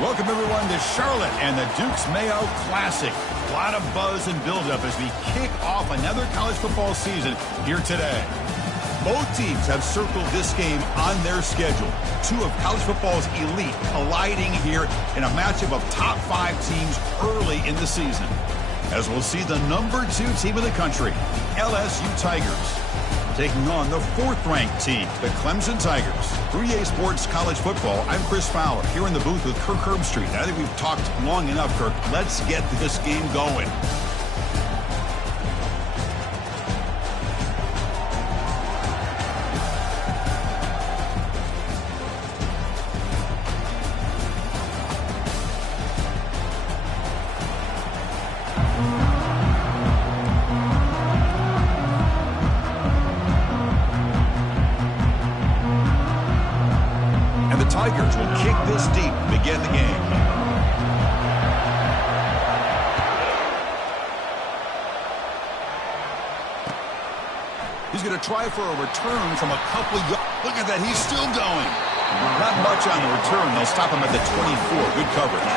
Welcome, everyone, to Charlotte and the Duke's Mayo Classic. A lot of buzz and buildup as we kick off another college football season here today. Both teams have circled this game on their schedule. Two of college football's elite colliding here in a matchup of top 5 teams early in the season. As we'll see the number 2 team in the country, LSU Tigers, taking on the 4th-ranked team, the Clemson Tigers. For EA Sports College Football, I'm Chris Fowler, here in the booth with Kirk Herbstreit. I think we've talked long enough, Kirk. Let's get this game going. Tigers will kick this deep to begin the game. He's going to try for a return from a couple of yards. Look at that, he's still going. Not much on the return. They'll stop him at the 24. Good coverage.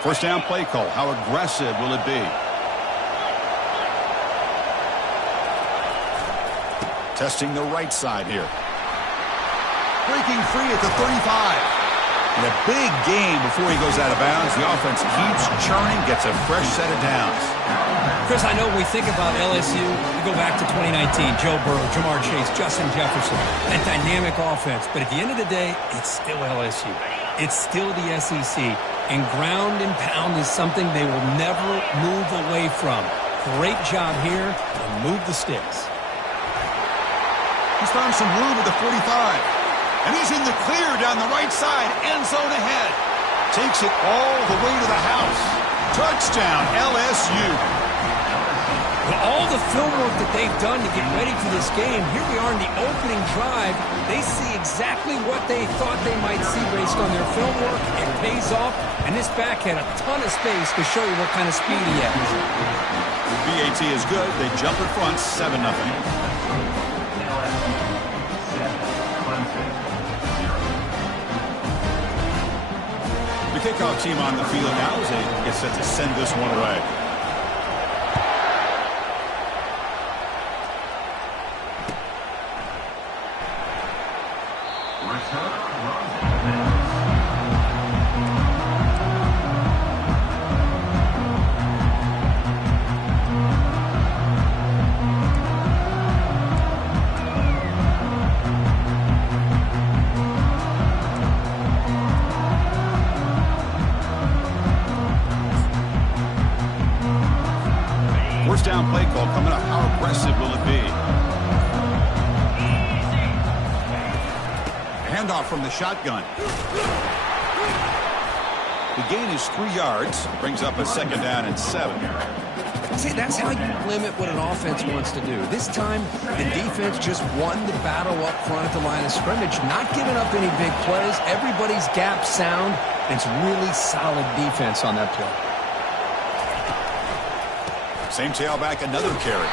First down play call. How aggressive will it be? Testing the right side here. Breaking free at the 35. And a big gain before he goes out of bounds. The offense keeps churning, gets a fresh set of downs. Chris, I know when we think about LSU, we go back to 2019. Joe Burrow, Jamar Chase, Justin Jefferson. That dynamic offense. But at the end of the day, it's still LSU. It's still the SEC. And ground and pound is something they will never move away from. Great job here to move the sticks. He's found some room at the 45. And he's in the clear down the right side. End zone ahead. Takes it all the way to the house. Touchdown, LSU. Well, all the film work that they've done to get ready for this game, here we are in the opening drive. They see exactly what they thought they might see based on their film work. It pays off, and this back had a ton of space to show you what kind of speed he has. BAT is good. They jump in front, 7-0. The kickoff team on the field now as they get set to send this one away. First down play call coming up. How aggressive will it be? Handoff from the shotgun. The gain is 3 yards. Brings up a 2nd down and 7. See, that's how you limit what an offense wants to do. This time, the defense just won the battle up front at the line of scrimmage, not giving up any big plays. Everybody's gap sound. It's really solid defense on that play. Same tailback, another carry.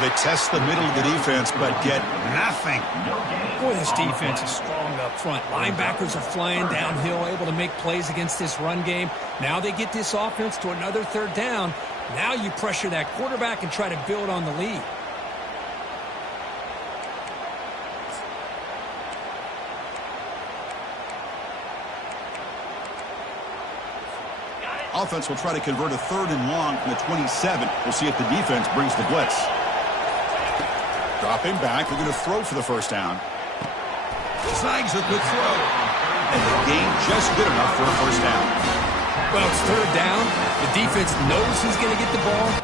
They test the middle of the defense, but get nothing. Boy, this defense is strong up front. Linebackers are flying downhill, able to make plays against this run game. Now they get this offense to another 3rd down. Now you pressure that quarterback and try to build on the lead. Offense will try to convert a 3rd and long from the 27. We'll see if the defense brings the blitz. Dropping back. They're going to throw for the first down. Snags a good throw. And the gain just good enough for a first down. Well, it's 3rd down. The defense knows he's going to get the ball.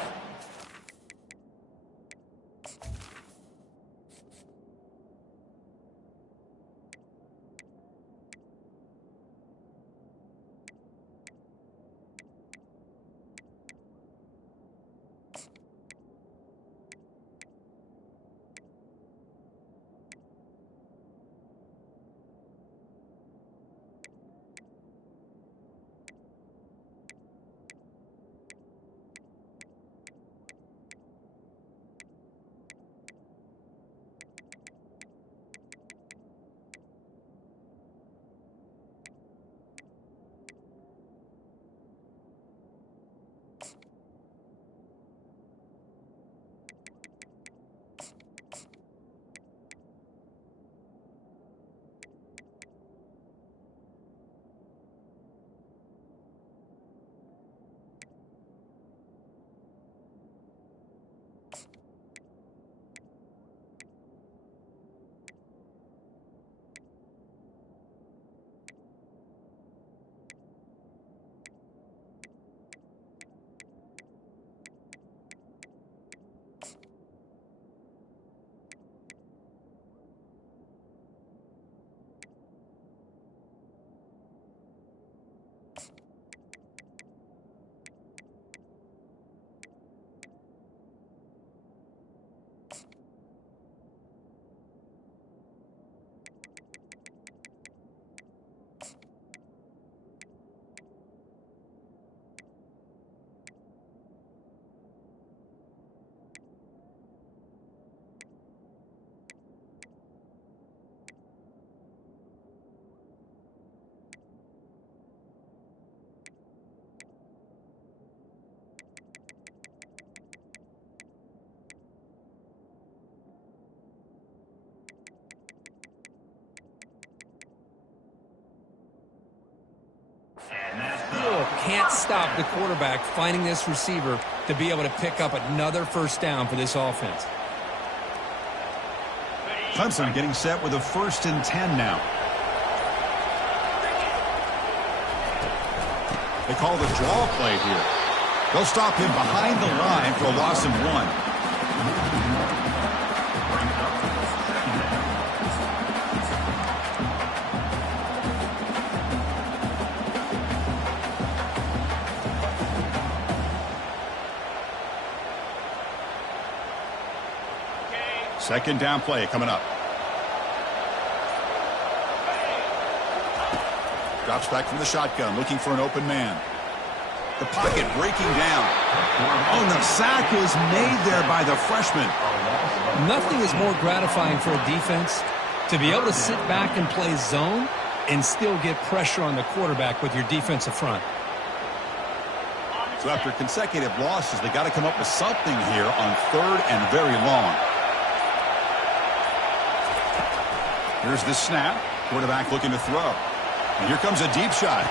can't stop the quarterback finding this receiver to be able to pick up another first down for this offense. Clemson getting set with a 1st and 10 now. They call the draw play here. They'll stop him behind the line for a loss of 1. Second down play coming up. Drops back from the shotgun, looking for an open man. The pocket breaking down. Oh, the sack is made there by the freshman. Nothing is more gratifying for a defense to be able to sit back and play zone and still get pressure on the quarterback with your defensive front. So after consecutive losses, they got to come up with something here on 3rd and very long. Here's the snap. Quarterback looking to throw. And here comes a deep shot.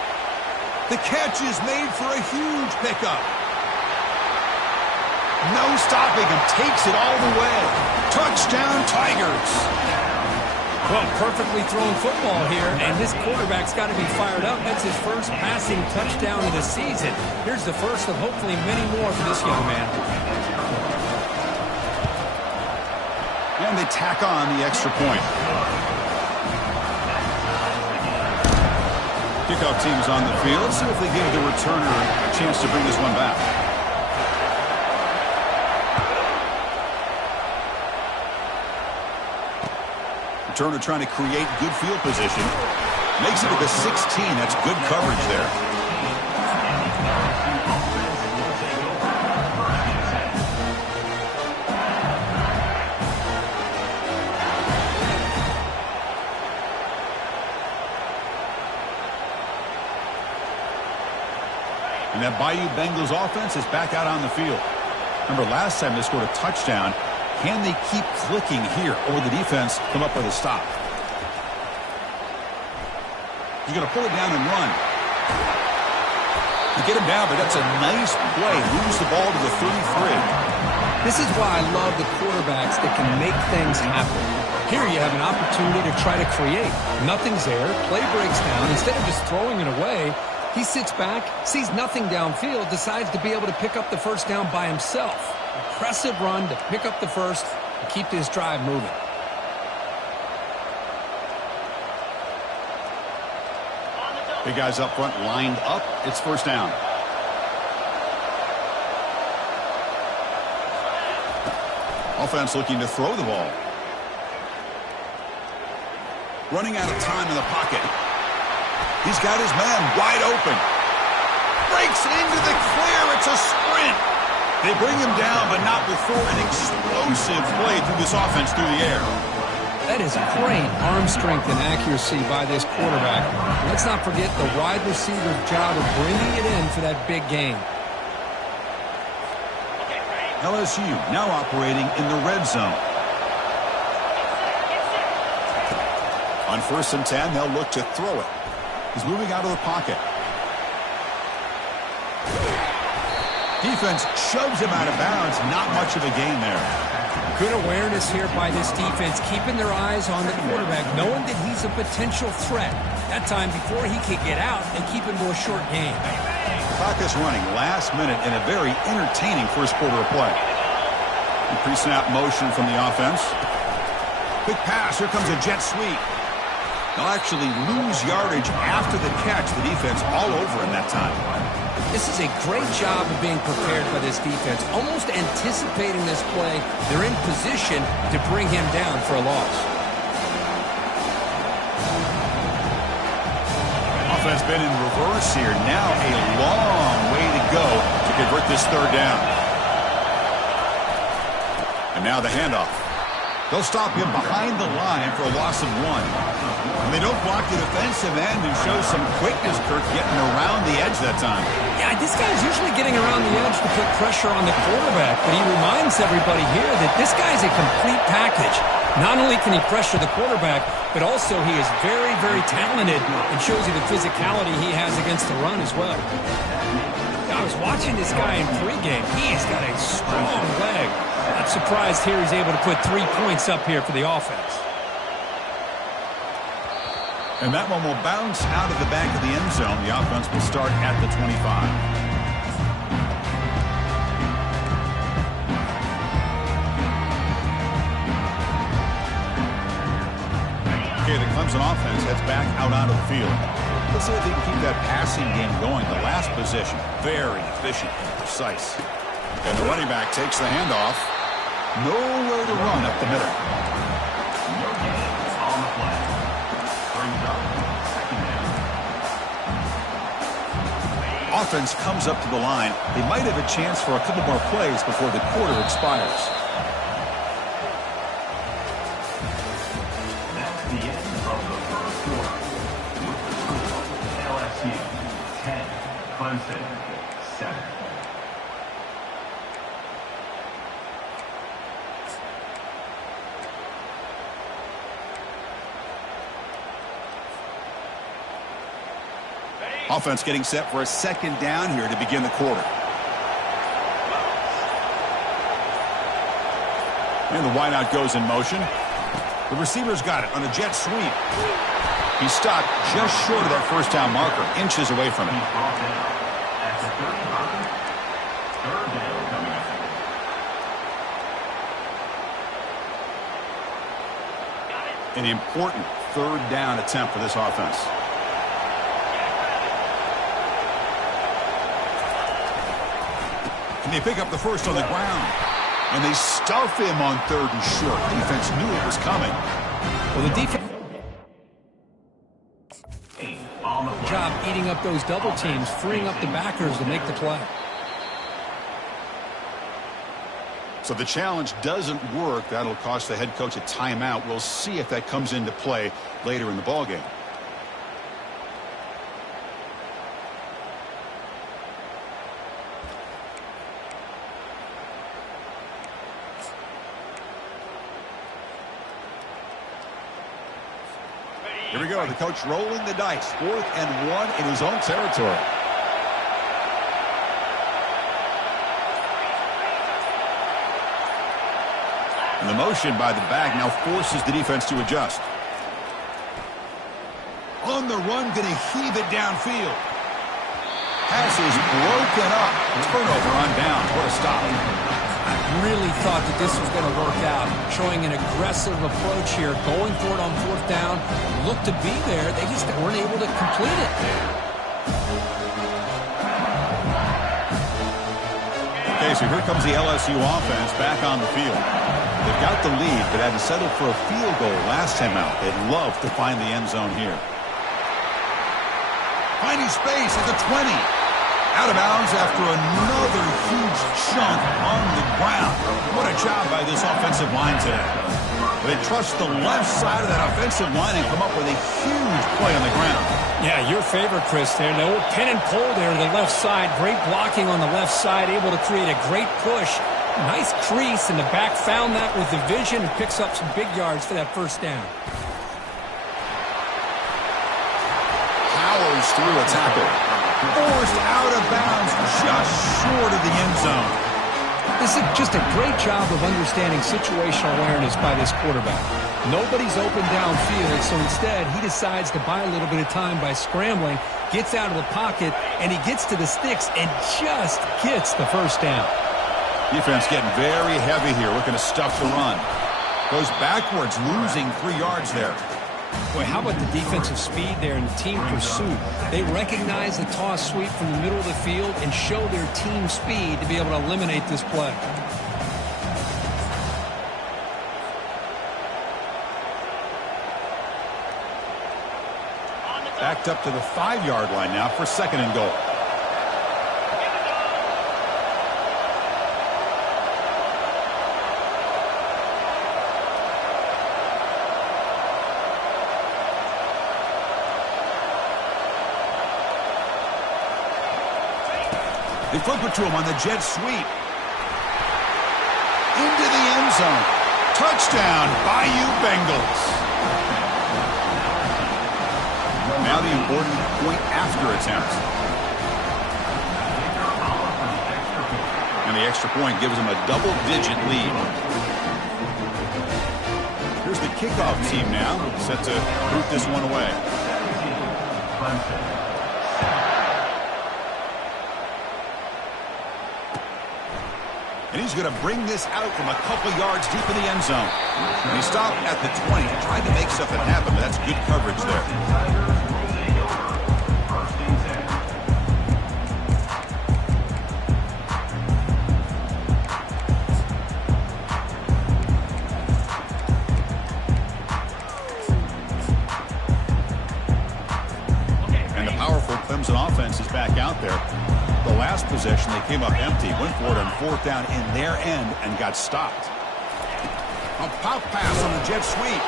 The catch is made for a huge pickup. No stopping him. Takes it all the way. Touchdown, Tigers. Well, perfectly thrown football here, and this quarterback's got to be fired up. That's his first passing touchdown of the season. Here's the first of hopefully many more for this young man. And they tack on the extra point. Kickoff team is on the field. Let's see if they give the returner a chance to bring this one back. Returner trying to create good field position. Makes it to the 16. That's good coverage there. And that Bayou Bengals offense is back out on the field. Remember, last time they scored a touchdown. Can they keep clicking here, or will the defense come up with a stop? He's going to pull it down and run. You get him down, but that's a nice play. Moves the ball to the 33. This is why I love the quarterbacks that can make things happen. Here you have an opportunity to try to create. Nothing's there. Play breaks down. Instead of just throwing it away, he sits back, sees nothing downfield, decides to be able to pick up the first down by himself. Impressive run to pick up the first and keep this drive moving. Big guys up front lined up. It's first down. Offense looking to throw the ball. Running out of time in the pocket. He's got his man wide open. Breaks it into the clear. It's a sprint. They bring him down, but not before an explosive play through this offense through the air. That is great arm strength and accuracy by this quarterback. Let's not forget the wide receiver's job of bringing it in for that big game. LSU now operating in the red zone. On 1st and 10, they'll look to throw it. He's moving out of the pocket. Defense shoves him out of bounds. Not much of a gain there. Good awareness here by this defense, keeping their eyes on the quarterback, knowing that he's a potential threat. That time before he could get out and keep him to a short game. Clock is running last minute in a very entertaining first quarter of play. Pre-snap motion from the offense. Quick pass. Here comes a jet sweep. They'll actually lose yardage after the catch. The defense all over him that time. This is a great job of being prepared by this defense. Almost anticipating this play, they're in position to bring him down for a loss. Offense been in reverse here. Now a long way to go to convert this third down. And now the handoff. They'll stop him behind the line for a loss of 1. They don't block the defensive end and show some quickness, Kirk, getting around the edge that time. Yeah, this guy's usually getting around the edge to put pressure on the quarterback, but he reminds everybody here that this guy's a complete package. Not only can he pressure the quarterback, but also he is very, very talented and shows you the physicality he has against the run as well. I was watching this guy in pregame. He's got a strong leg. Not surprised here he's able to put 3 points up here for the offense. And that one will bounce out of the back of the end zone. The offense will start at the 25. Okay, the Clemson offense heads back out onto the field. Let's see if they can keep that passing game going. The last possession, very efficient and precise. And the running back takes the handoff. Nowhere to run up the middle. Offense comes up to the line. They might have a chance for a couple more plays before the quarter expires. That's the end of the first quarter. LSU 10, Clemson 7. Offense getting set for a second down here to begin the quarter. And the wideout goes in motion. The receiver's got it on a jet sweep. He's stopped just short of that first down marker, inches away from it. An important third down attempt for this offense. And they pick up the first on the ground. And they stuff him on 3rd and short. Defense knew it was coming. Well, the defense job eating up those double teams, freeing up the backers to make the play. So the challenge doesn't work. That'll cost the head coach a timeout. We'll see if that comes into play later in the ballgame. Here we go. The coach rolling the dice. 4th and 1 in his own territory. And the motion by the back now forces the defense to adjust. On the run, going to heave it downfield. Pass is broken up. Turnover on down. What a stop. I really thought that this was going to work out. Showing an aggressive approach here. Going for it on 4th down. Looked to be there. They just weren't able to complete it. Okay, so here comes the LSU offense back on the field. They've got the lead, but had to settle for a field goal last time out. They'd love to find the end zone here. Finding space at the 20. Out of bounds after another huge chunk on the ground. What a job by this offensive line today. They trust the left side of that offensive line and come up with a huge play on the ground. Yeah, your favorite, Chris, there. The old pin and pull there to the left side. Great blocking on the left side, able to create a great push. Nice crease, and the back found that with the vision and picks up some big yards for that first down. Powers through a tackle. Forced out of bounds just short of the end zone. This is just a great job of understanding situational awareness by this quarterback. Nobody's open downfield, so instead he decides to buy a little bit of time by scrambling, gets out of the pocket, and he gets to the sticks and just gets the first down. Defense getting very heavy here, looking to stuff the run. Goes backwards, losing 3 yards there. Boy, how about the defensive speed there and the team pursuit? They recognize the toss sweep from the middle of the field and show their team speed to be able to eliminate this play. Backed up to the 5-yard line now for 2nd and goal. They flip it to him on the jet sweep. Into the end zone. Touchdown, Bayou Bengals. Now the important point after attempt. And the extra point gives them a double-digit lead. Here's the kickoff team now, set to boot this one away. And he's going to bring this out from a couple yards deep in the end zone. And he stopped at the 20, trying to make something happen, but that's good coverage there. And the powerful Clemson offense is back out there. The last possession, they came up empty, went for it on fourth down in their end, and got stopped. A pop pass on the jet sweep.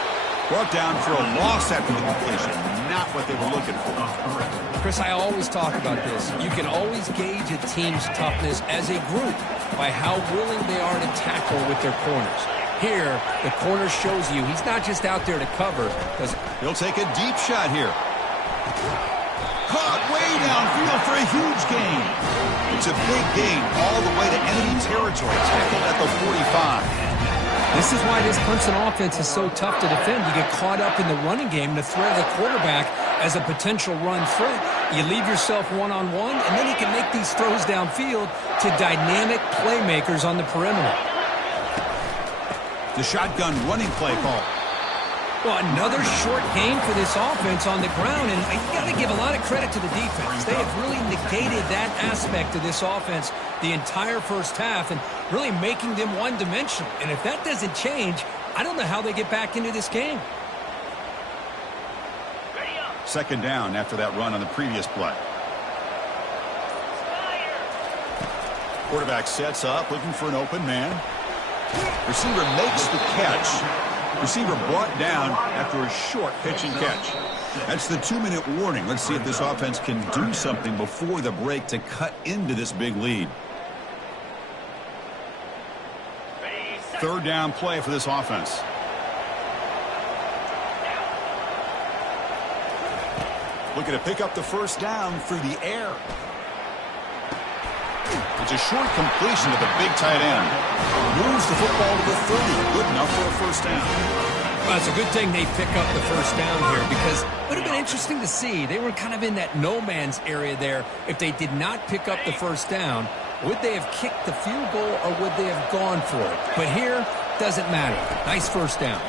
Brought down for a loss after the completion. Not what they were looking for. Chris, I always talk about this. You can always gauge a team's toughness as a group by how willing they are to tackle with their corners. Here, the corner shows you he's not just out there to cover. He'll take a deep shot here. Caught way downfield for a huge gain. It's a big gain all the way to enemy territory. Tackled at the 45. This is why this Clemson offense is so tough to defend. You get caught up in the running game to throw the quarterback as a potential run threat. You leave yourself one-on-one, and then he can make these throws downfield to dynamic playmakers on the perimeter. The shotgun running play call. Well, another short game for this offense on the ground, and you got to give a lot of credit to the defense. They have really negated that aspect of this offense the entire first half and really making them one-dimensional. And if that doesn't change, I don't know how they get back into this game. Second down after that run on the previous play. Quarterback sets up, looking for an open man. Receiver makes the catch. Receiver brought down after a short pitch and catch. That's the 2-minute warning. Let's see if this offense can do something before the break to cut into this big lead. Third down play for this offense. Looking to pick up the first down through the air. It's a short completion to the big tight end. Moves the football to the 30. Good enough for a first down. Well, it's a good thing they pick up the first down here because it would have been interesting to see. They were kind of in that no man's area there. If they did not pick up the first down, would they have kicked the field goal or would they have gone for it? But here, doesn't matter. Nice first down.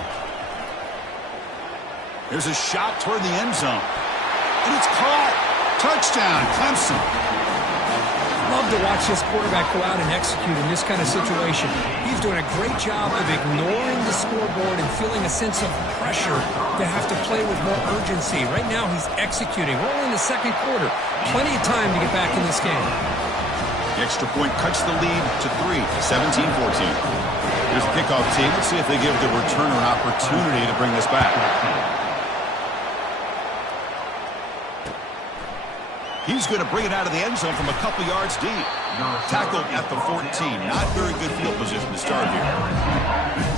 There's a shot toward the end zone. And it's caught. Touchdown, Clemson. Love to watch this quarterback go out and execute in this kind of situation. He's doing a great job of ignoring the scoreboard and feeling a sense of pressure to have to play with more urgency. Right now, he's executing. We're only in the second quarter. Plenty of time to get back in this game. The extra point cuts the lead to 3, 17-14. Here's the kickoff team. Let's see if they give the returner an opportunity to bring this back. He's going to bring it out of the end zone from a couple yards deep. Tackled at the 14. Not very good field position to start here.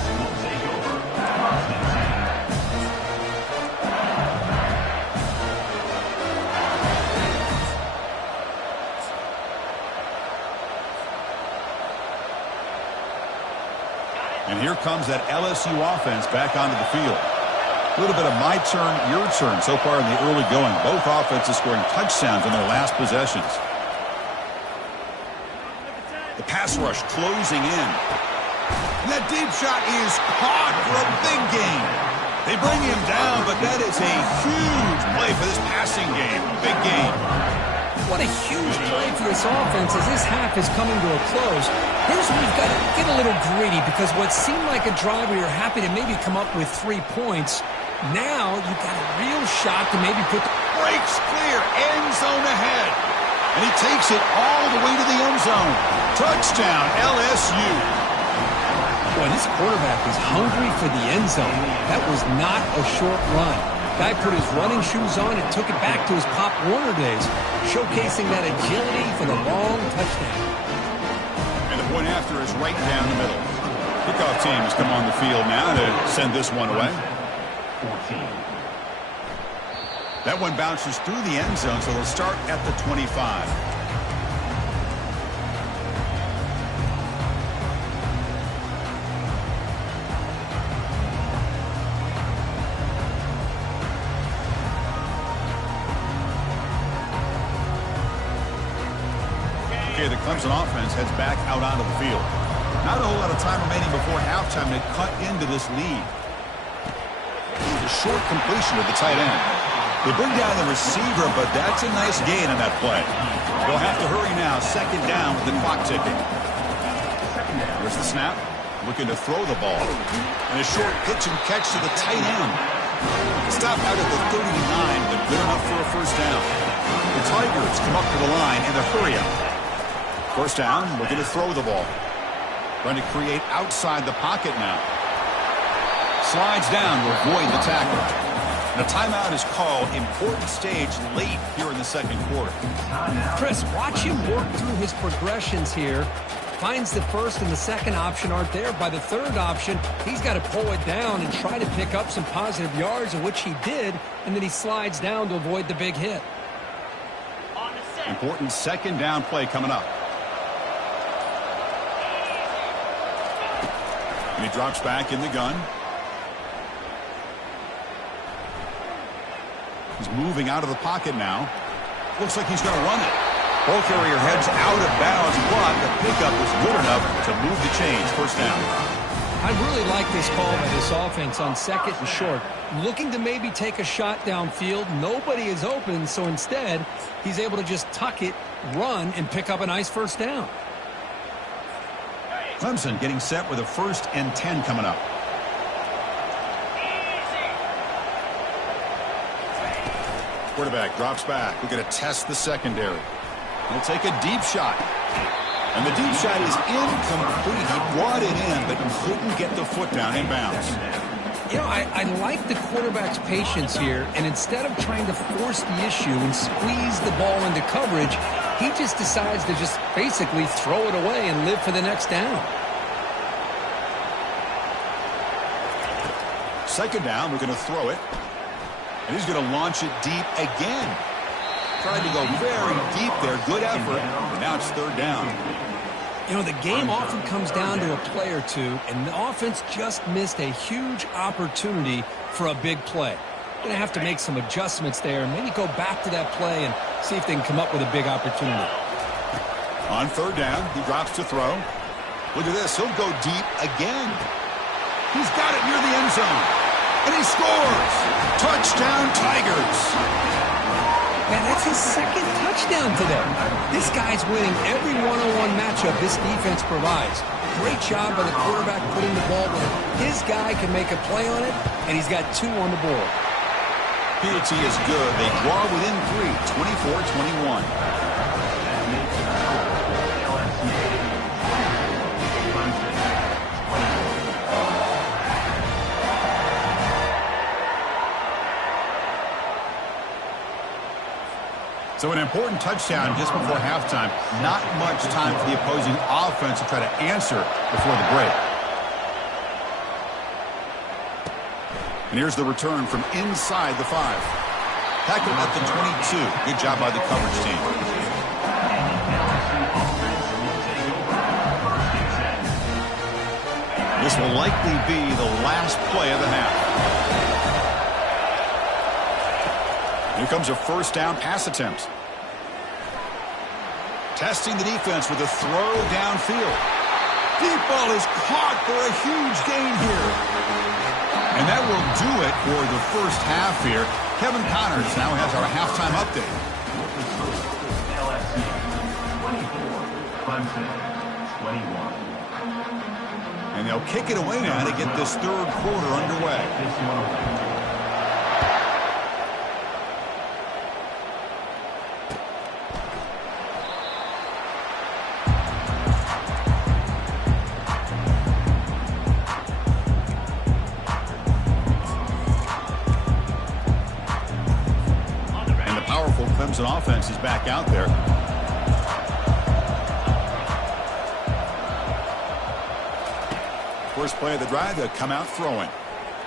And here comes that LSU offense back onto the field. A little bit of my turn, your turn so far in the early going. Both offenses scoring touchdowns in their last possessions. The pass rush closing in. And that deep shot is caught for a big gain. They bring him down, but that is a huge play for this passing game. Big gain. What a huge play for this offense as this half is coming to a close. Here's where we've got to get a little greedy because what seemed like a drive where you're happy to maybe come up with 3 points, now you've got a real shot to maybe put the breaks clear, end zone ahead. And he takes it all the way to the end zone. Touchdown, LSU. Boy, this quarterback is hungry for the end zone. That was not a short run. Guy put his running shoes on and took it back to his Pop Warner days, showcasing that agility for the long touchdown. And the point after is right down the middle. Kickoff team has come on the field now to send this one away. 14. That one bounces through the end zone, so they'll start at the 25. Okay, the Clemson offense heads back out onto the field. Not a whole lot of time remaining before halftime to cut into this lead. A short completion to the tight end. They bring down the receiver, but that's a nice gain on that play. They'll have to hurry now. Second down with the clock ticking. There's the snap. Looking to throw the ball. And a short pitch and catch to the tight end. Stop out at the 39, but good enough for a first down. The Tigers come up to the line in the hurry up. First down, looking to throw the ball. Trying to create outside the pocket now. Slides down to avoid the tackle. And a timeout is called. Important stage late here in the second quarter. Chris, watch him work through his progressions here. Finds the first and the second option aren't there. By the third option, he's got to pull it down and try to pick up some positive yards, of which he did, and then he slides down to avoid the big hit. Important second down play coming up. And he drops back in the gun. He's moving out of the pocket now. Looks like he's going to run it. Ball carrier heads out of bounds, but the pickup was good enough to move the chains. First down. I really like this call by this offense on second and short. Looking to maybe take a shot downfield. Nobody is open, so instead, he's able to just tuck it, run, and pick up a nice first down. Clemson getting set with a 1st and 10 coming up. Quarterback drops back. We're going to test the secondary. He'll take a deep shot. And the deep shot is incomplete. He brought it in, but couldn't get the foot down in bounds. You know, I like the quarterback's patience here, and instead of trying to force the issue and squeeze the ball into coverage, he just decides to just basically throw it away and live for the next down. Second down, we're going to throw it. And he's going to launch it deep again. Tried to go very deep there. Good effort. And now it's third down. You know, the game often comes down to a play or two, and the offense just missed a huge opportunity for a big play. Going to have to make some adjustments there and maybe go back to that play and see if they can come up with a big opportunity. On third down, he drops to throw. Look at this. He'll go deep again. He's got it near the end zone. And he scores. Touchdown, Tigers. Man, that's his second touchdown today. This guy's winning every one-on-one matchup this defense provides. Great job by the quarterback putting the ball where his guy can make a play on it, and he's got 2 on the board. PAT is good. They draw within 3, 24-21. So an important touchdown just before halftime. Not much time for the opposing offense to try to answer before the break. And here's the return from inside the 5. Tackled at the 22. Good job by the coverage team. This will likely be the last play of the half. Here comes a first down pass attempt. Testing the defense with a throw downfield. Deep ball is caught for a huge gain here. And that will do it for the first half here. Kevin Connors now has our halftime update. LSU 24, Clemson 21. And they'll kick it away now to get this third quarter underway. powerful Clemson offense is back out there. First play of the drive, they'll come out throwing.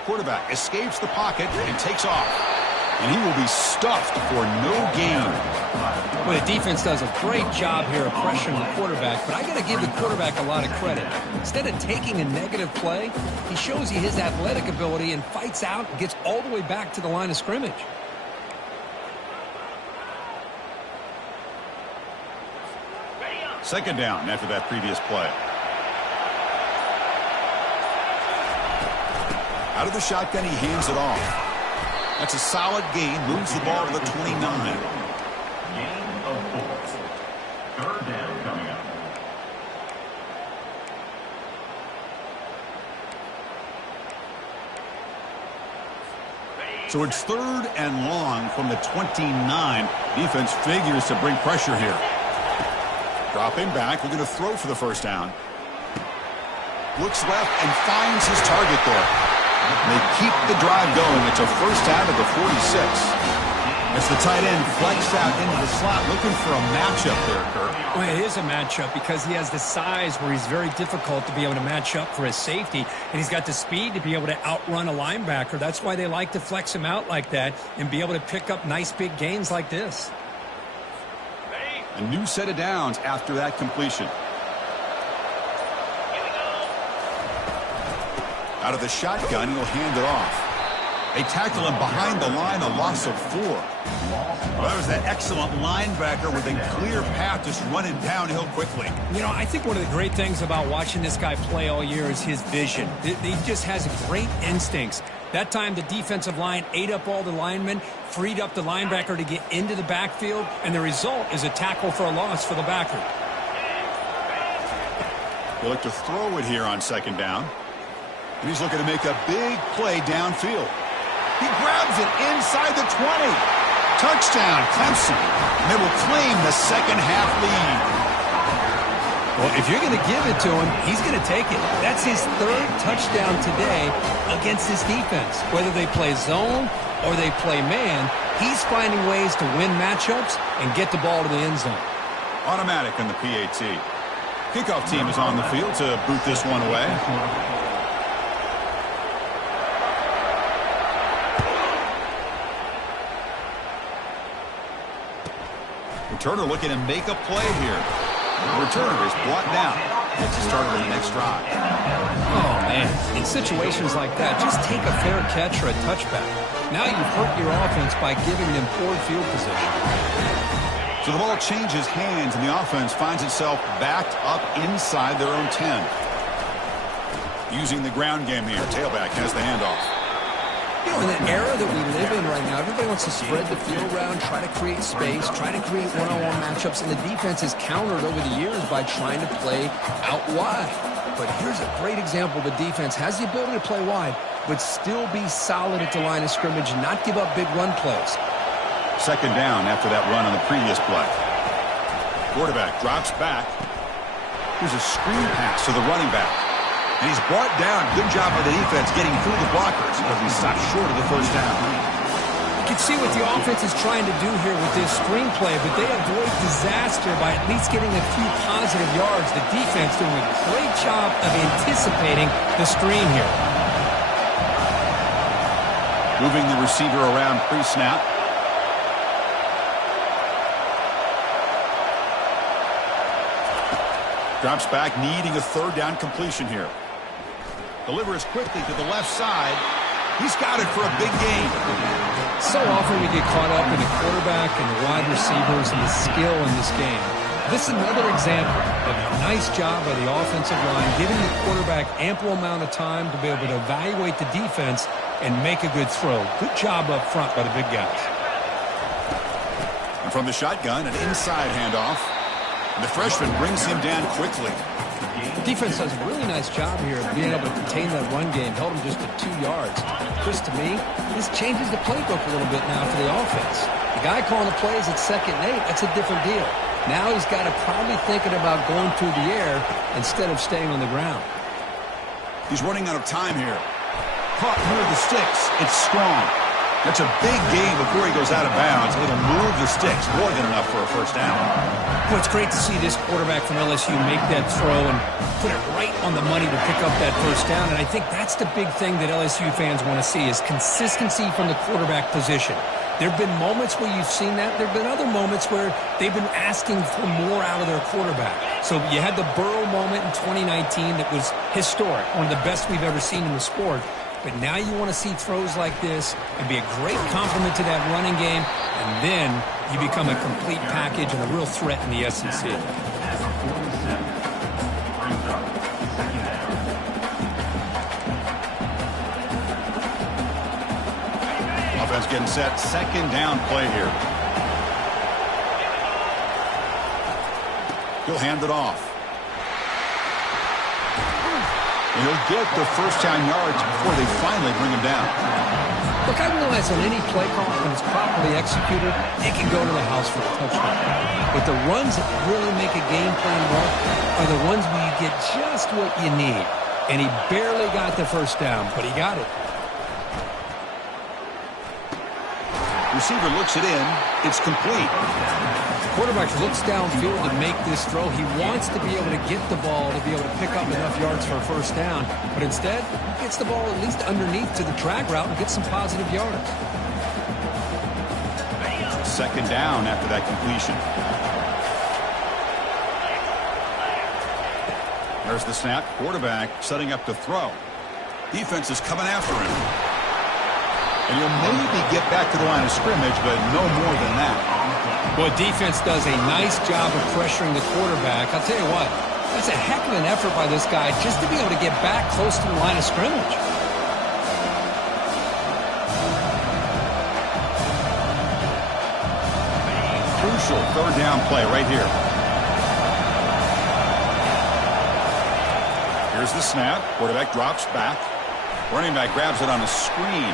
Quarterback escapes the pocket and takes off. And he will be stuffed for no gain. Well, the defense does a great job here of pressuring the quarterback, but I got to give the quarterback a lot of credit. Instead of taking a negative play, he shows you his athletic ability and fights out and gets all the way back to the line of scrimmage. Second down after that previous play. Out of the shotgun, he hands it off. That's a solid gain. Moves the ball to the 29. Gain of 4. Third down coming up. So it's third and long from the 29. Defense figures to bring pressure here. Dropping back. We're going to throw for the first down. Looks left and finds his target there. They keep the drive going. It's a first down at the 46. As the tight end flexed out into the slot, looking for a matchup there, Kirk. Well, it is a matchup because he has the size where he's very difficult to be able to match up for his safety, and he's got the speed to be able to outrun a linebacker. That's why they like to flex him out like that and be able to pick up nice big gains like this. A new set of downs after that completion. Out of the shotgun, he'll hand it off. They tackle him behind the line, a loss of 4. Well, that was that excellent linebacker with a clear path just running downhill quickly. You know, I think one of the great things about watching this guy play all year is his vision. He just has great instincts. That time, the defensive line ate up all the linemen, freed up the linebacker to get into the backfield, and the result is a tackle for a loss for the backer. They look to throw it here on second down. And he's looking to make a big play downfield. He grabs it inside the 20. Touchdown, Clemson. And they will claim the second half lead. Well, if you're going to give it to him, he's going to take it. That's his third touchdown today against this defense. Whether they play zone or they play man, he's finding ways to win matchups and get the ball to the end zone. Automatic on the PAT. Kickoff team is on the field to boot this one away. Returner looking to make a play here. The returner is brought down. Gets to start on the next drive. Oh, man. In situations like that, just take a fair catch or a touchback. Now you've hurt your offense by giving them poor field position. So the ball changes hands, and the offense finds itself backed up inside their own 10. Using the ground game here. Tailback has the handoff. You know, in the era that we live in right now, everybody wants to spread the field around, try to create space, try to create one-on-one matchups, and the defense is countered over the years by trying to play out wide. But here's a great example. The defense has the ability to play wide, but still be solid at the line of scrimmage and not give up big run plays. Second down after that run on the previous play. Quarterback drops back. Here's a screen pass to the running back. And he's brought down. Good job by the defense getting through the blockers because he stopped short of the first down. You can see what the offense is trying to do here with this screenplay, but they avoid disaster by at least getting a few positive yards. The defense doing a great job of anticipating the screen here. Moving the receiver around pre-snap. Drops back, needing a third down completion here. Delivers quickly to the left side. He's got it for a big gain. So often we get caught up in the quarterback and the wide receivers and the skill in this game. This is another example of a nice job by the offensive line, giving the quarterback ample amount of time to be able to evaluate the defense and make a good throw. Good job up front by the big guys. And from the shotgun, an inside handoff. And the freshman brings him down quickly. The defense does a really nice job here of being able to contain that run game, held him just at 2 yards. Chris, to me, this changes the playbook a little bit now for the offense. The guy calling the plays at 2nd and 8, that's a different deal. Now he's got to probably thinking about going through the air instead of staying on the ground. He's running out of time here. Caught near the sticks. It's strong. That's a big gain before he goes out of bounds. It'll move the sticks, more than enough for a first down. Well, it's great to see this quarterback from LSU make that throw and put it right on the money to pick up that first down. And I think that's the big thing that LSU fans want to see is consistency from the quarterback position. There have been moments where you've seen that. There have been other moments where they've been asking for more out of their quarterback. So you had the Burrow moment in 2019 that was historic, one of the best we've ever seen in the sport. But now you want to see throws like this and be a great complement to that running game, and then you become a complete package and a real threat in the SEC. Offense getting set. Second down play here. He'll hand it off. And he'll get the first down yards before they finally bring him down. Look, I realize on any play call, when it's properly executed, it can go to the house for a touchdown. But the runs that really make a game plan work are the ones where you get just what you need. And he barely got the first down, but he got it. Receiver looks it in. It's complete. Quarterback looks downfield to make this throw. He wants to be able to get the ball to be able to pick up enough yards for a first down. But instead, he gets the ball at least underneath to the drag route and gets some positive yards. Second down after that completion. There's the snap. Quarterback setting up to throw. Defense is coming after him. And he'll maybe get back to the line of scrimmage, but no more than that. Well, defense does a nice job of pressuring the quarterback. I'll tell you what, that's a heck of an effort by this guy just to be able to get back close to the line of scrimmage. Crucial third down play right here. Here's the snap. Quarterback drops back. Running back grabs it on a screen.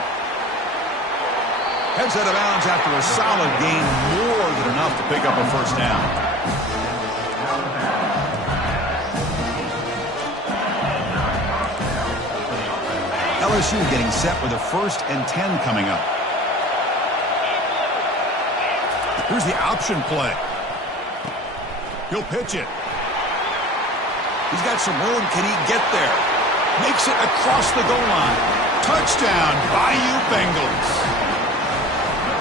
Heads out of bounds after a solid gain, more than enough to pick up a first down. LSU getting set with a 1st and 10 coming up. Here's the option play. He'll pitch it. He's got some room. Can he get there? Makes it across the goal line. Touchdown, Bayou Bengals.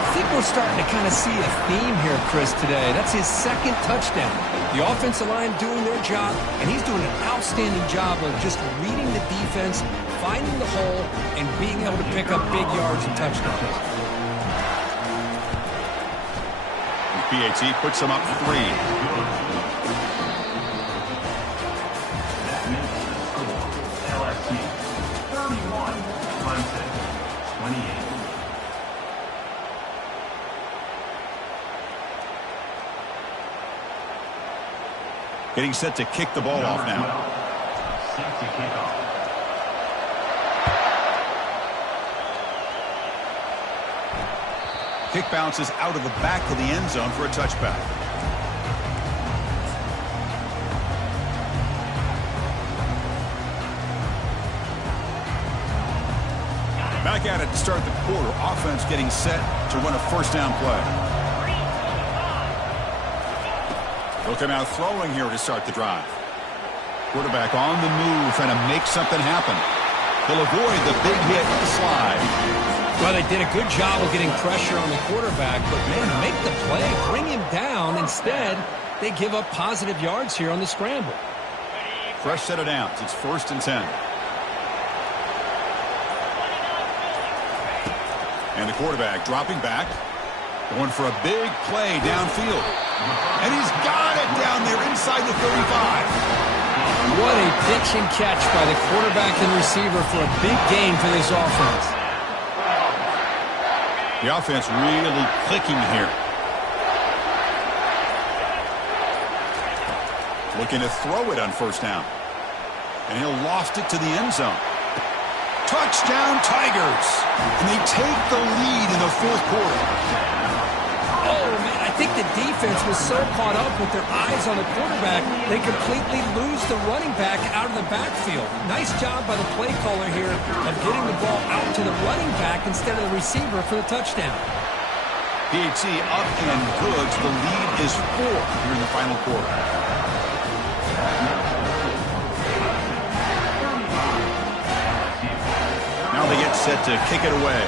I think we're starting to kind of see a theme here, Chris, today. That's his second touchdown. The offensive line doing their job, and he's doing an outstanding job of just reading the defense, finding the hole, and being able to pick up big yards and touchdowns. PAT puts him up 3. LSU 31, Clemson 28. Getting set to kick the ball off now. Set to kick off. Kick bounces out of the back of the end zone for a touchback. Back at it to start the quarter. Offense getting set to run a first down play. He'll come out throwing here to start the drive. Quarterback on the move, trying to make something happen. He'll avoid the big hit slide. Well, they did a good job of getting pressure on the quarterback, but, man, make the play, bring him down. Instead, they give up positive yards here on the scramble. Fresh set of downs. It's 1st and 10. And the quarterback dropping back, going for a big play downfield. And he's got it down there inside the 35. What a pitch and catch by the quarterback and receiver for a big gain for this offense. The offense really clicking here. Looking to throw it on first down. And he'll loft it to the end zone. Touchdown, Tigers. And they take the lead in the 4th quarter. Oh, man, I think the defense defense was so caught up with their eyes on the quarterback, they completely lose the running back out of the backfield. Nice job by the play caller here of getting the ball out to the running back instead of the receiver for the touchdown. PAT up and good. The lead is 4 here in the final quarter. Now they get set to kick it away.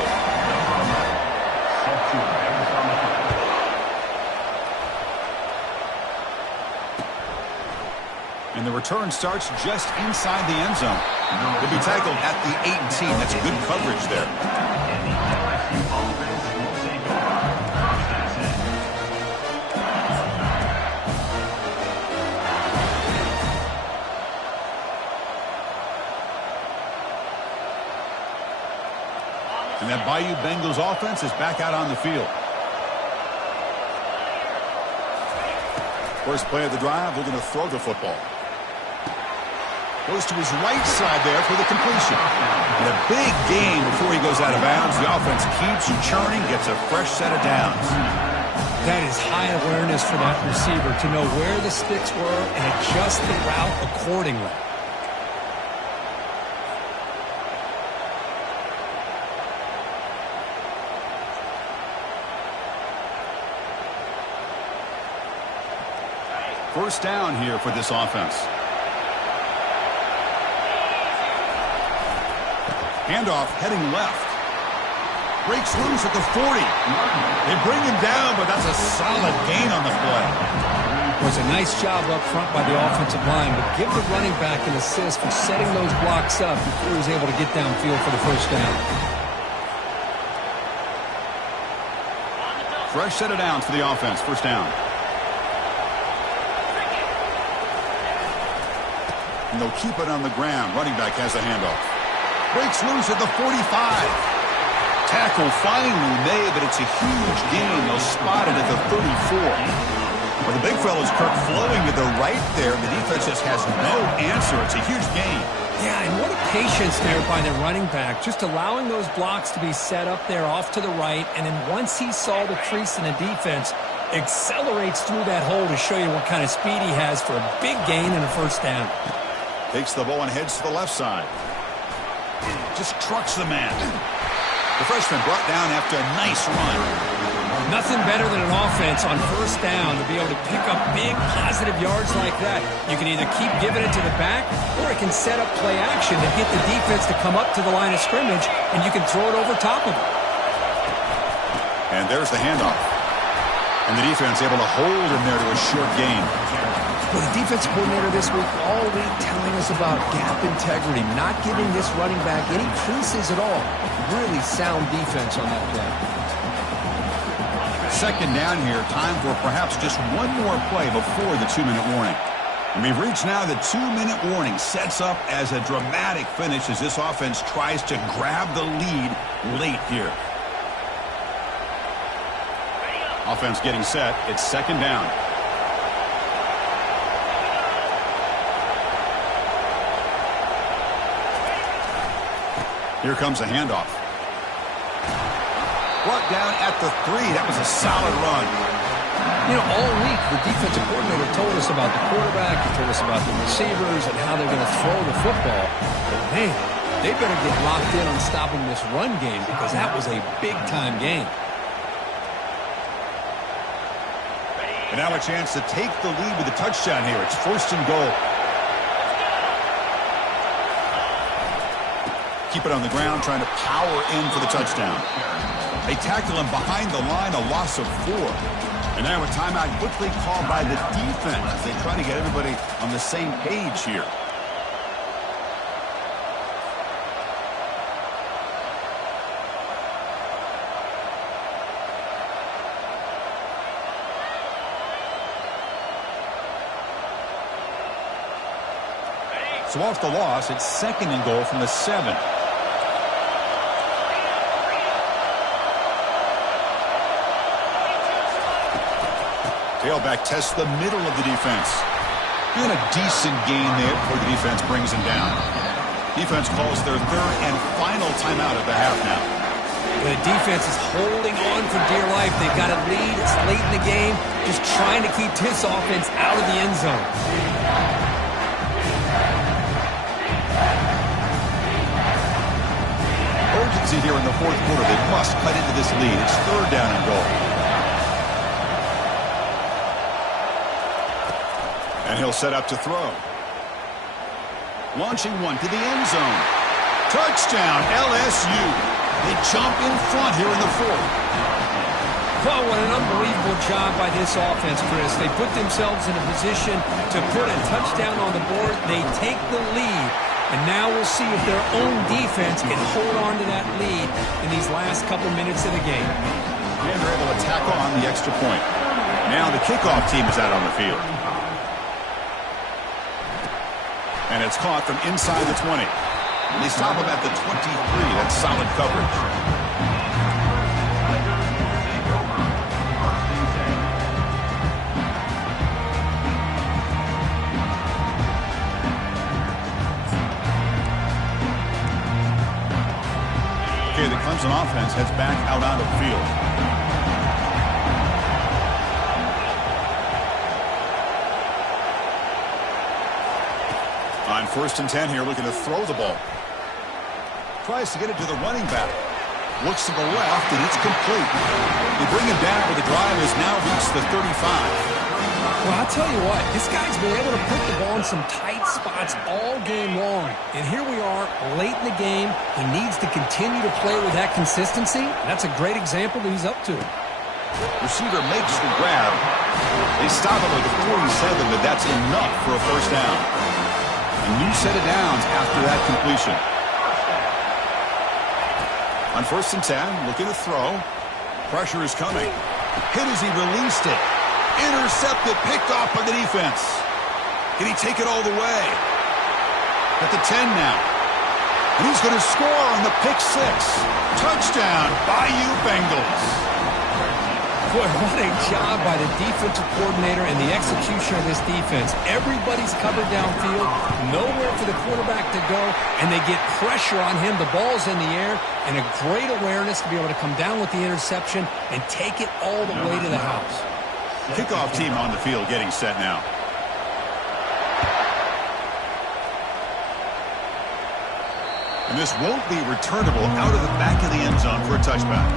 And the return starts just inside the end zone. They'll be tackled at the 18. That's good coverage there. And that Bayou Bengals offense is back out on the field. First play of the drive, they're going to throw the football. Goes to his right side there for the completion. And a big gain before he goes out of bounds. The offense keeps churning, gets a fresh set of downs. That is high awareness for that receiver to know where the sticks were and adjust the route accordingly. First down here for this offense. Handoff heading left. Breaks loose at the 40. They bring him down, but that's a solid gain on the play. It was a nice job up front by the offensive line, but give the running back an assist for setting those blocks up before he was able to get downfield for the first down. Fresh set of downs for the offense. First down. And they'll keep it on the ground. Running back has the handoff. Breaks loose at the 45. Tackle finally made, but it's a huge gain. They'll spot it at the 34. Well, the big fellow's Kirk flowing to the right there. The defense just has no answer. It's a huge gain. Yeah, and what a patience there by the running back. Just allowing those blocks to be set up there off to the right. And then once he saw the crease in the defense, accelerates through that hole to show you what kind of speed he has for a big gain and a first down. Takes the ball and heads to the left side. Just trucks the man. The freshman brought down after a nice run. Nothing better than an offense on first down to be able to pick up big positive yards like that. You can either keep giving it to the back, or it can set up play action to get the defense to come up to the line of scrimmage, and you can throw it over top of them. And there's the handoff. And the defense able to hold him there to a short gain. Well, the defensive coordinator this week all week telling us about gap integrity, not giving this running back any creases at all. Really sound defense on that play. Second down here, time for perhaps just one more play before the 2-minute warning. And we've reached now the 2-minute warning. Sets up as a dramatic finish as this offense tries to grab the lead late here. Offense getting set. It's second down. Here comes a handoff. Brought down at the 3. That was a solid run. You know, all week the defensive coordinator told us about the quarterback. He told us about the receivers and how they're going to throw the football. But, man, they better get locked in on stopping this run game because that was a big-time game. And now a chance to take the lead with a touchdown here. It's first and goal. Keep it on the ground, trying to power in for the touchdown. They tackle him behind the line, a loss of 4. And now a timeout quickly called by the defense as they try to get everybody on the same page here. So off the loss, it's second and goal from the 7. Tailback tests the middle of the defense. Doing a decent gain there before the defense brings him down. Defense calls their third and final timeout of the half now. But the defense is holding on for dear life. They've got a lead. It's late in the game. Just trying to keep this offense out of the end zone. Urgency here in the fourth quarter. They must cut into this lead. It's third down and goal. And he'll set up to throw. Launching one to the end zone. Touchdown, LSU. They jump in front here in the fourth. Well, what an unbelievable job by this offense, Chris. They put themselves in a position to put a touchdown on the board. They take the lead. And now we'll see if their own defense can hold on to that lead in these last couple minutes of the game. And they're able to tack on the extra point. Now the kickoff team is out on the field. And it's caught from inside the 20. And they stop him at the 23. That's solid coverage. Okay, the Clemson offense heads back out onto the field. On 1st and 10 here, looking to throw the ball. Tries to get it to the running back. Looks to the left, and it's complete. They bring him down, but the drive has now reached the 35. Well, I'll tell you what, this guy's been able to put the ball in some tight spots all game long. And here we are, late in the game. He needs to continue to play with that consistency. That's a great example that he's up to. Receiver makes the grab. They stop him at the 47, but that's enough for a first down. A new set of downs after that completion. On 1st and 10, looking to throw. Pressure is coming. Hit as he released it. Intercepted, picked off by the defense. Can he take it all the way? At the 10 now. And he's going to score on the pick six. Touchdown, Bayou Bengals. Boy, what a job by the defensive coordinator and the execution of this defense. Everybody's covered downfield, nowhere for the quarterback to go, and they get pressure on him. The ball's in the air, and a great awareness to be able to come down with the interception and take it all the way to the house. Kickoff team on the field getting set now. And this won't be returnable out of the back of the end zone for a touchback.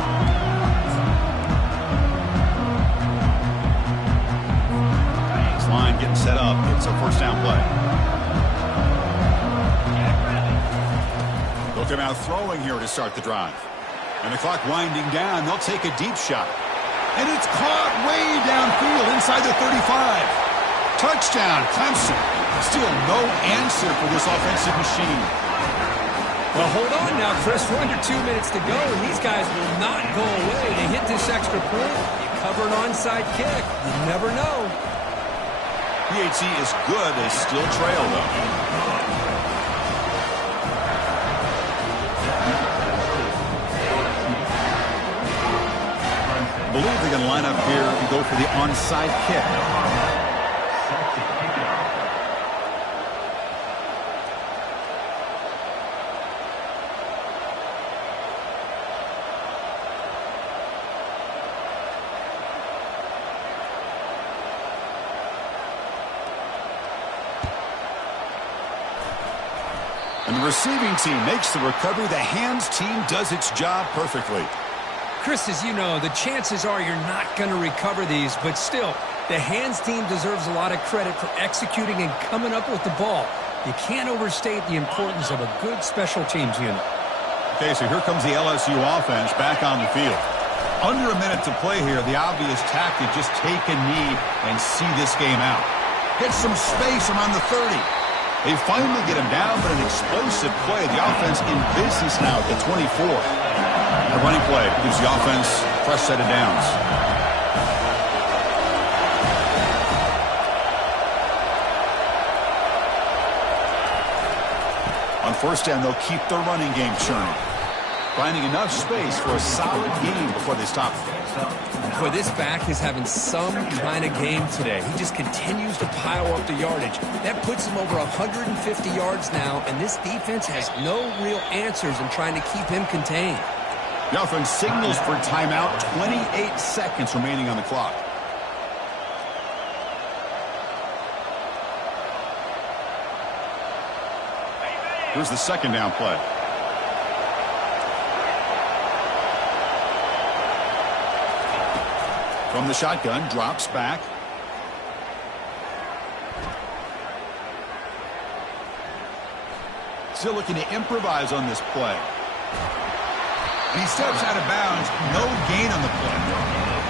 Line getting set up. It's a first down play. They'll come out throwing here to start the drive. And the clock winding down. They'll take a deep shot. And it's caught way downfield inside the 35. Touchdown, Clemson. Still no answer for this offensive machine. Well, hold on now, Chris. We're under 2 minutes to go, and these guys will not go away. They hit this extra point. You cover an onside kick. You never know. PHC is good. They still trail, though. I believe they're going to line up here and go for the onside kick. And the receiving team makes the recovery. The hands team does its job perfectly. Chris, as you know, the chances are you're not going to recover these, but still, the hands team deserves a lot of credit for executing and coming up with the ball. You can't overstate the importance of a good special teams unit. Okay, so here comes the LSU offense back on the field. Under a minute to play here, the obvious tactic, just take a knee and see this game out. Get some space around the 30. They finally get him down, but an explosive play. The offense in business now at the 24. The running play gives the offense a fresh set of downs. On first down, they'll keep their running game churning, finding enough space for a solid game before they stop. Boy, this back is having some kind of game today. He just continues to pile up the yardage. That puts him over 150 yards now, and this defense has no real answers in trying to keep him contained. The offense signals for timeout. 28 seconds remaining on the clock. Here's the second down play. From the shotgun, drops back. Still looking to improvise on this play. And he steps out of bounds. No gain on the play.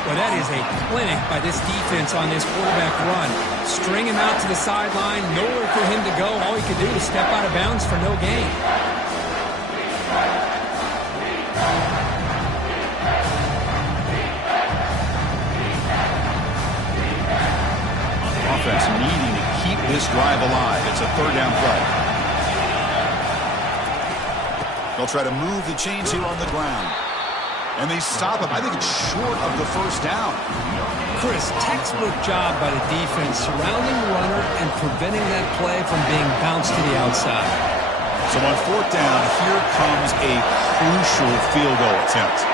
Well, that is a clinic by this defense on this quarterback run. String him out to the sideline, nowhere for him to go. All he could do is step out of bounds for no gain. Offense needing to keep this drive alive. It's a third down play. They'll try to move the chains here on the ground. And they stop him. I think it's short of the first down. Chris, textbook job by the defense surrounding the runner and preventing that play from being bounced to the outside. So on fourth down, here comes a crucial field goal attempt.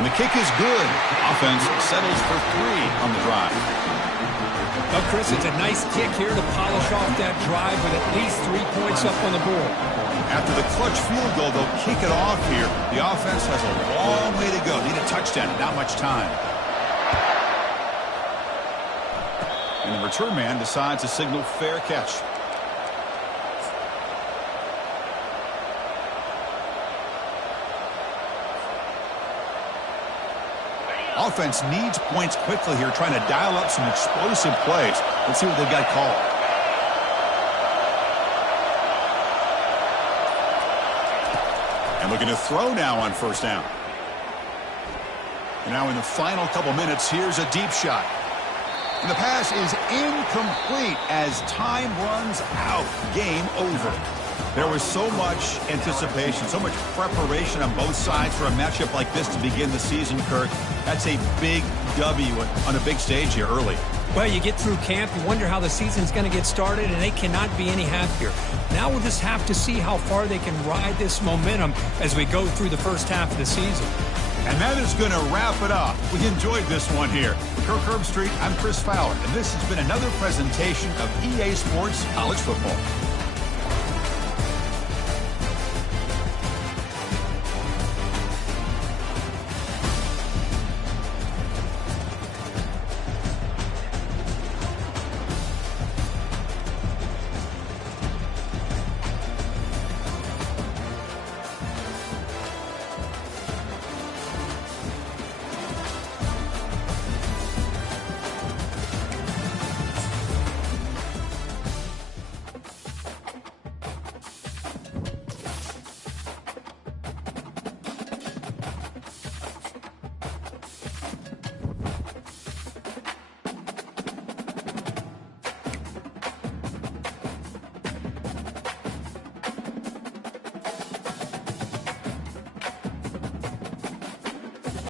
And the kick is good. Offense settles for 3 on the drive. Well, Chris, it's a nice kick here to polish off that drive with at least 3 points up on the board. After the clutch field goal, they'll kick it off here. The offense has a long way to go. Need a touchdown, not much time. And the return man decides to signal fair catch. Offense needs points quickly here, trying to dial up some explosive plays. Let's see what they've got called. And looking to throw now on first down. And now in the final couple minutes, here's a deep shot. And the pass is incomplete as time runs out. Game over. There was so much anticipation, so much preparation on both sides for a matchup like this to begin the season, Kirk. That's a big W on a big stage here early. Well, you get through camp, you wonder how the season's going to get started, and they cannot be any happier. Now we'll just have to see how far they can ride this momentum as we go through the first half of the season. And that is going to wrap it up. We enjoyed this one here. For Kirk Herbstreit, I'm Chris Fowler, and this has been another presentation of EA Sports College Football.